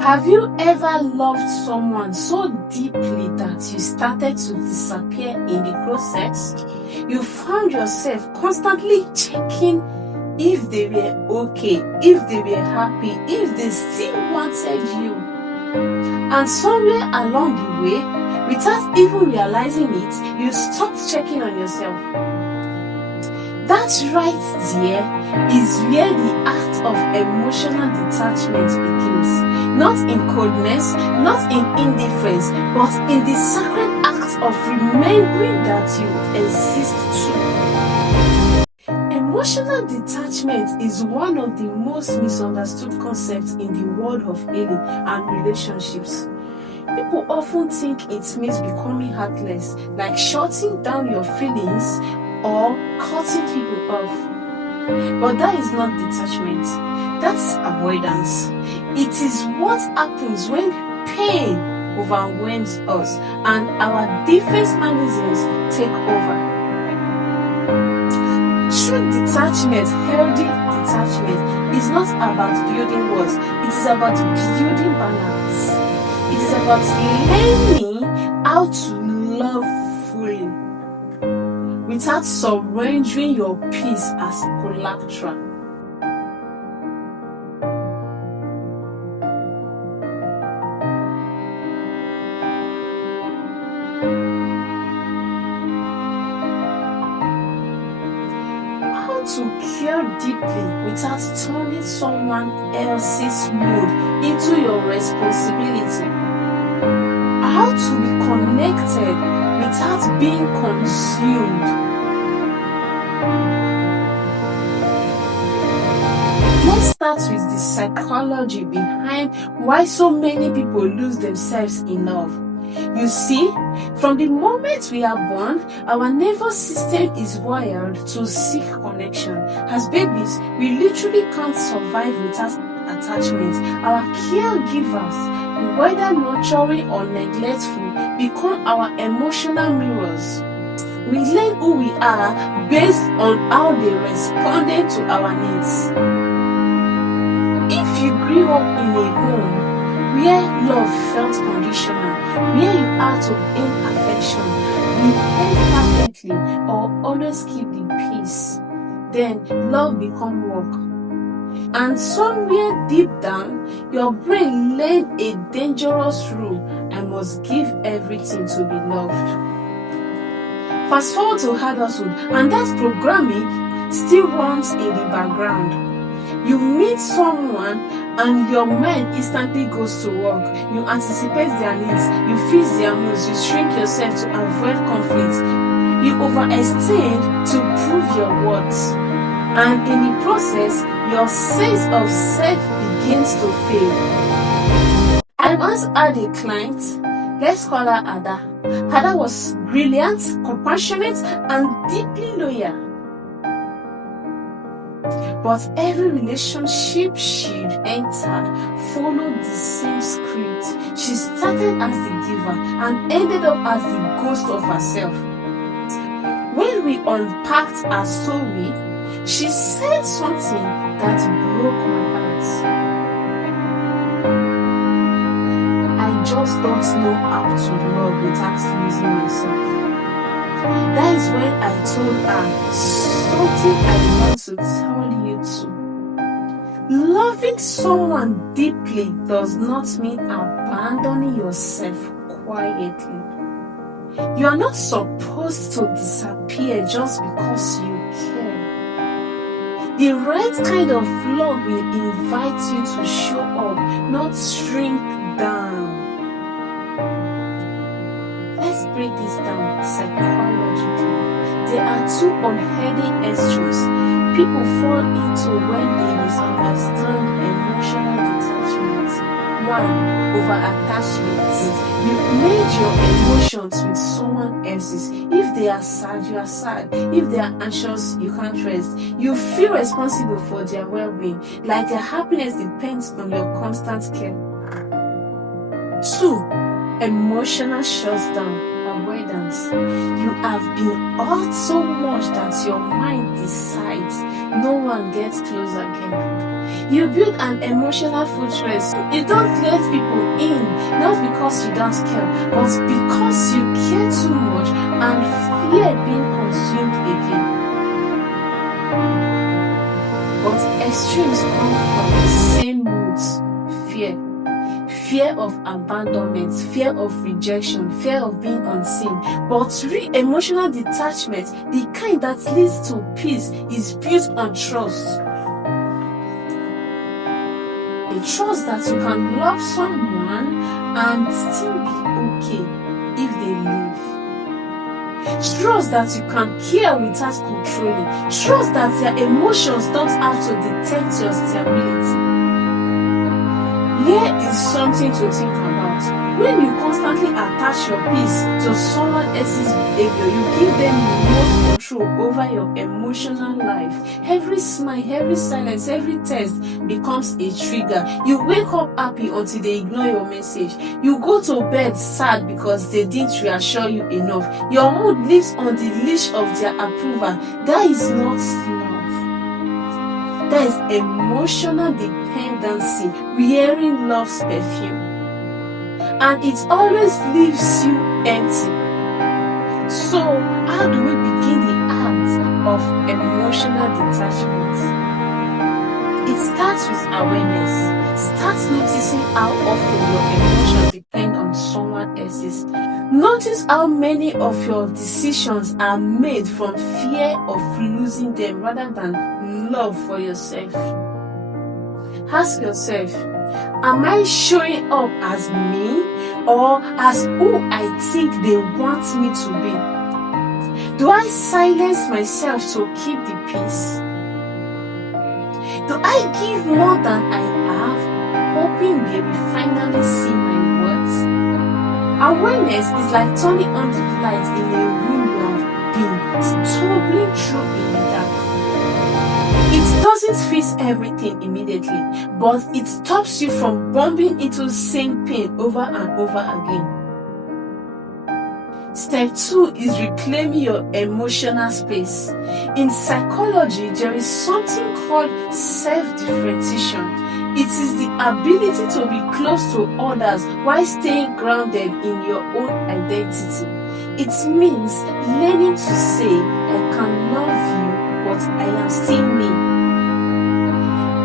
Have you ever loved someone so deeply that you started to disappear in the process? You found yourself constantly checking if they were okay, if they were happy, if they still wanted you. And somewhere along the way, without even realizing it, you stopped checking on yourself. That right there is where the act of emotional detachment begins. Not in coldness, not in indifference, but in the sacred act of remembering that you exist too. Emotional detachment is one of the most misunderstood concepts in the world of healing and relationships. People often think it means becoming heartless, like shutting down your feelings or cutting people off. But that is not detachment, that's avoidance. It is what happens when pain overwhelms us and our defense mechanisms take over. True detachment, healthy detachment, is not about building walls, it is about building balance. It is about learning how to love fully without surrendering your peace as collateral. How to care deeply without turning someone else's mood into your responsibility. How to be connected without being consumed. Let's start with the psychology behind why so many people lose themselves in love. You see, from the moment we are born, our nervous system is wired to seek connection. As babies, we literally can't survive without attachment. Our caregivers, whether nurturing or neglectful, become our emotional mirrors. We learn who we are based on how they responded to our needs. If you grew up in a home where love felt conditional, where you had to earn affection, behave perfectly, or always keep the peace, then love becomes work. And somewhere deep down, your brain learned a dangerous rule: I must give everything to be loved. Fast forward to adulthood, and that programming still runs in the background. You meet someone and your mind instantly goes to work. You anticipate their needs, you fix their moods, you shrink yourself to avoid conflict. You overextend to prove your worth. And in the process, your sense of self begins to fade. I once had a client, let's call her Ada. Ada was brilliant, compassionate, and deeply loyal. But every relationship she'd entered followed the same script. She started as the giver and ended up as the ghost of herself. When we unpacked her story, she said something that broke my heart. I just don't know how to love without losing myself. That is when I told her something I want to tell you too. Loving someone deeply does not mean abandoning yourself quietly. You are not supposed to disappear just because you care. The right kind of love will invite you to show up, not shrink down. Let's break this down psychologically. There are two unhealthy extremes people fall into when they misunderstand emotional detachment. One, over-attachment. You made your emotions with someone else's. If they are sad, you are sad. If they are anxious, you can't rest. You feel responsible for their well-being, like their happiness depends on your constant care. Two, emotional shutdown, avoidance. You have been hurt so much that your mind decides no one gets close again. You build an emotional fortress. You don't let people in, not because you don't care, but because you care too much and fear being consumed again. But extremes come from the same roots: fear of abandonment, fear of rejection, fear of being unseen. But real emotional detachment, the kind that leads to peace, is built on trust. A trust that you can love someone and still be okay if they leave. Trust that you can care without controlling. Trust that their emotions don't have to detect your stability. Here is something to think about. When you constantly attach your peace to someone else's behavior, you give them remote control over your emotional life. Every smile, every silence, every text becomes a trigger. You wake up happy until they ignore your message. You go to bed sad because they didn't reassure you enough. Your mood lives on the leash of their approval. That is not love. That is emotional dependency, wearing love's perfume. And it always leaves you empty. So, how do we begin the act of emotional detachment? It starts with awareness. Start noticing how often your emotions depend on someone else's. Notice how many of your decisions are made from fear of losing them rather than love for yourself. Ask yourself, am I showing up as me or as who I think they want me to be? Do I silence myself to keep the peace? Do I give more than I have, hoping they will finally see my words? Awareness is like turning on the lights in a room you have been stumbling through in the dark. It doesn't fix everything immediately, but it stops you from bumping into same pain over and over again. Step 2 is reclaiming your emotional space. In psychology, there is something called self-differentiation. It is the ability to be close to others while staying grounded in your own identity. It means learning to say, I can love you, but I am still me.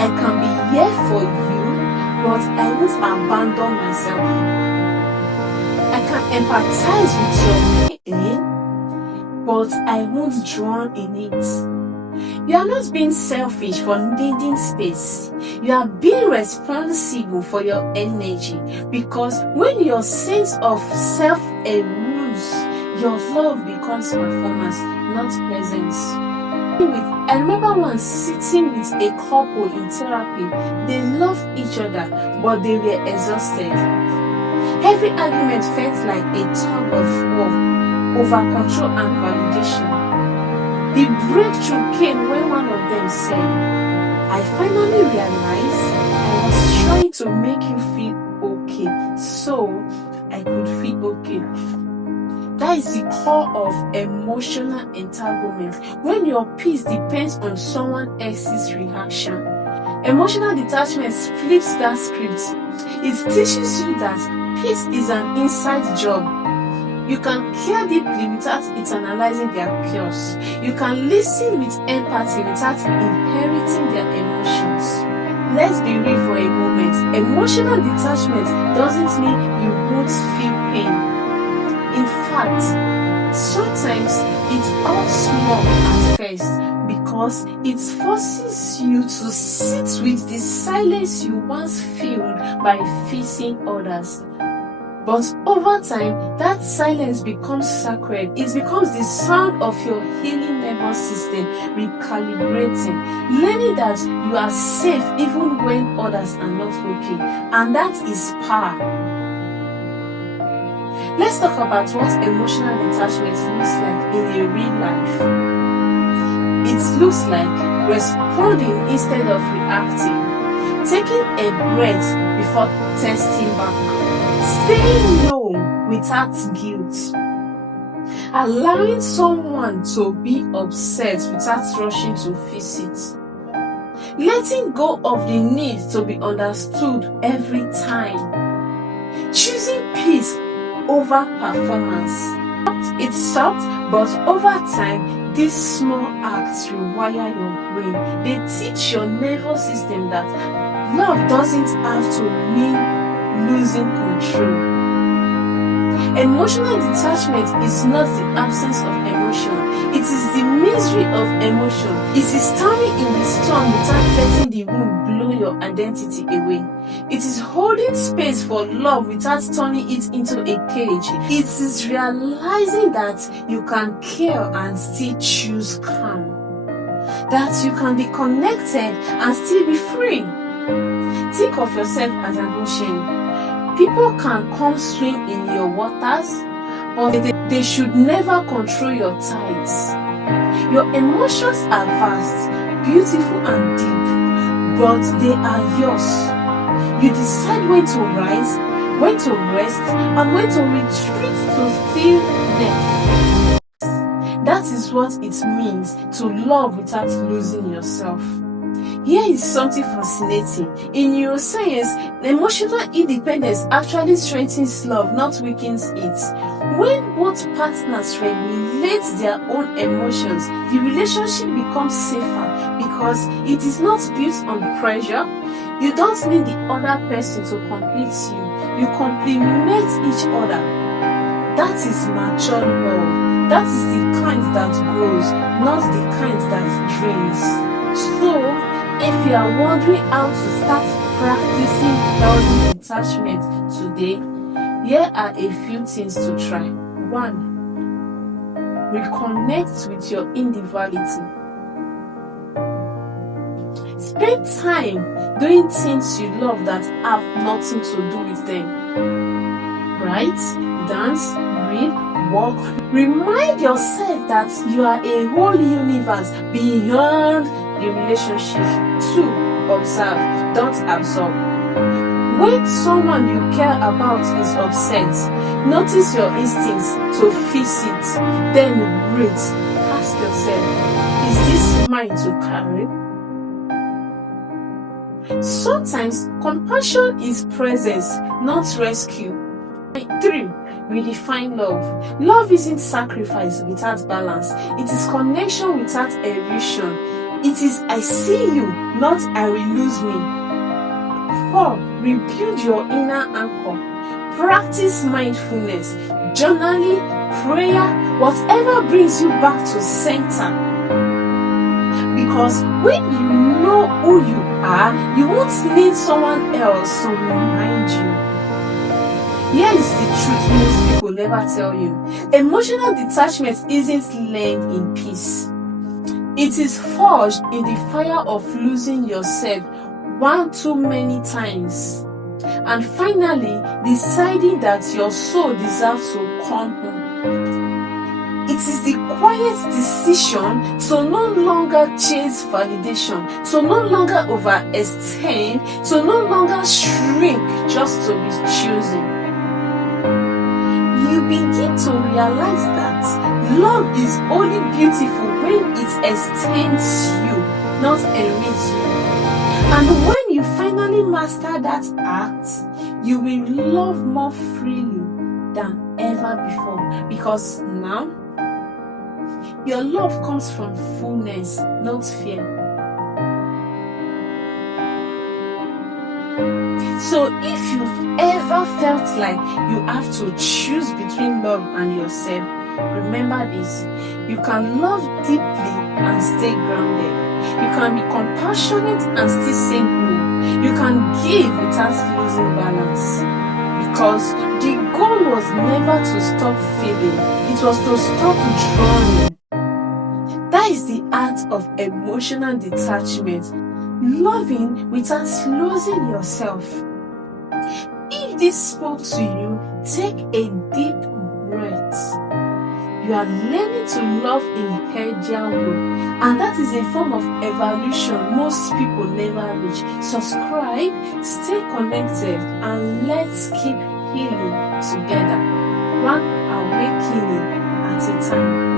I can be here for you, but I won't abandon myself. I can empathize with your pain, but I won't drown in it. You are not being selfish for needing space. You are being responsible for your energy, because when your sense of self erodes, your love becomes performance, not presence. I remember once sitting with a couple in therapy. They loved each other, but they were exhausted. Every argument felt like a tug of war over control and validation. The breakthrough came when one of them said, I finally realized I was trying to make you feel okay, so I could feel okay. That is the core of emotional entanglement. When your peace depends on someone else's reaction. Emotional detachment flips that script. It teaches you that peace is an inside job. You can care deeply without internalizing their chaos. You can listen with empathy without inheriting their emotions. Let's be real for a moment. Emotional detachment doesn't mean you won't feel pain. In fact, sometimes it hurts small at first because it forces you to sit with the silence you once filled by facing others. But over time, that silence becomes sacred. It becomes the sound of your healing nervous system recalibrating, learning that you are safe even when others are not okay. And that is power. Let's talk about what emotional detachment looks like in a real life. It looks like responding instead of reacting, taking a breath before testing back, saying no without guilt, allowing someone to be upset without rushing to fix it, letting go of the need to be understood every time, choosing peace over performance. It's soft, but over time, these small acts rewire your brain. They teach your nervous system that love doesn't have to mean losing control. Emotional detachment is not the absence of emotion. It is the misery of emotion. It is standing in the storm without letting the wind blow your identity away. It is holding space for love without turning it into a cage. It is realizing that you can care and still choose calm. That you can be connected and still be free. Think of yourself as an ocean. People can come swim in your waters, but they should never control your tides. Your emotions are vast, beautiful and deep, but they are yours. You decide when to rise, when to rest, and when to retreat to stillness. That is what it means to love without losing yourself. Here is something fascinating. In neuroscience, emotional independence actually strengthens love, not weakens it. When both partners regulate their own emotions, the relationship becomes safer because it is not built on pressure. You don't need the other person to complete you. You complement each other. That is mature love. That is the kind that grows, not the kind that drains. So, if you are wondering how to start practicing healthy detachment today, here are a few things to try. 1. Reconnect with your individuality. Spend time doing things you love that have nothing to do with them. Write, dance, read, walk. Remind yourself that you are a whole universe beyond the relationship. 2. Observe, don't absorb. When someone you care about is upset, notice your instincts to fix it. Then breathe. Ask yourself, is this mine to carry? Sometimes compassion is presence, not rescue. 3. Redefine love. Love isn't sacrifice without balance. It is connection without illusion. It is I see you, not I will lose me. 4. Rebuild your inner anchor. Practice mindfulness, journaling, prayer, whatever brings you back to center. Because when you know who you are, you won't need someone else to remind you. Here is the truth most people never tell you. Emotional detachment isn't learned in peace. It is forged in the fire of losing yourself one too many times. And finally, deciding that your soul deserves to come home. It is the quiet decision to no longer chase validation, to no longer overextend, to no longer shrink just to be chosen. You begin to realize that love is only beautiful when it extends you, not enriches you. And when you finally master that act, you will love more freely than ever before. Because now, your love comes from fullness, not fear. So if you've ever felt like you have to choose between love and yourself, remember this: you can love deeply and stay grounded. You can be compassionate and still say no. You can give without losing balance. Because the goal was never to stop feeling, it was to stop drowning. That is the art of emotional detachment. Loving without losing yourself. If this spoke to you, take a deep breath. You are learning to love in a healthier way, and that is a form of evolution most people never reach. Subscribe, stay connected, and let's keep healing together, one awakening at a time.